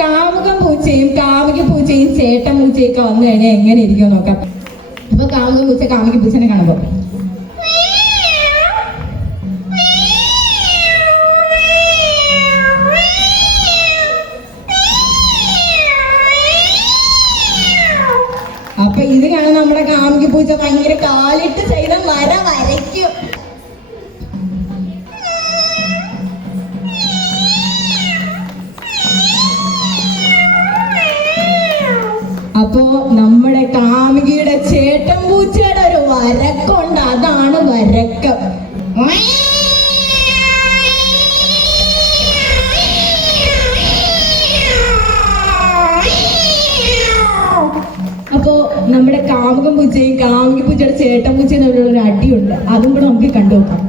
കാമുകൻ പൂച്ചയും കാമുകി പൂച്ചയും ചേട്ടൻ പൂച്ചയൊക്കെ വന്നു കഴിഞ്ഞാൽ എങ്ങനെ ഇരിക്കും നോക്കാം. അപ്പൊ കാമുകൻ പൂച്ച കാമുകി പൂച്ചനെ കാണുമ്പോ അപ്പൊ ഇത് കാണാൻ നമ്മുടെ കാമുകി പൂച്ച ഭയങ്കര കാലിട്ട് ചെയ്ത വര വരയ്ക്കും. അപ്പോ നമ്മുടെ കാമുകിയുടെ ചേട്ടൻ പൂച്ചയുടെ ഒരു വരക്കുണ്ട്, അതാണ് വരക്കം. അപ്പോ നമ്മുടെ കാമുകൻ പൂച്ചയും കാമുകി പൂച്ചയുടെ ചേട്ടൻ പൂച്ചയും തമ്മിലുള്ള ഒരു അടിയുണ്ട്, അതും കൂടെ നമുക്ക് കണ്ടുനോക്കാം.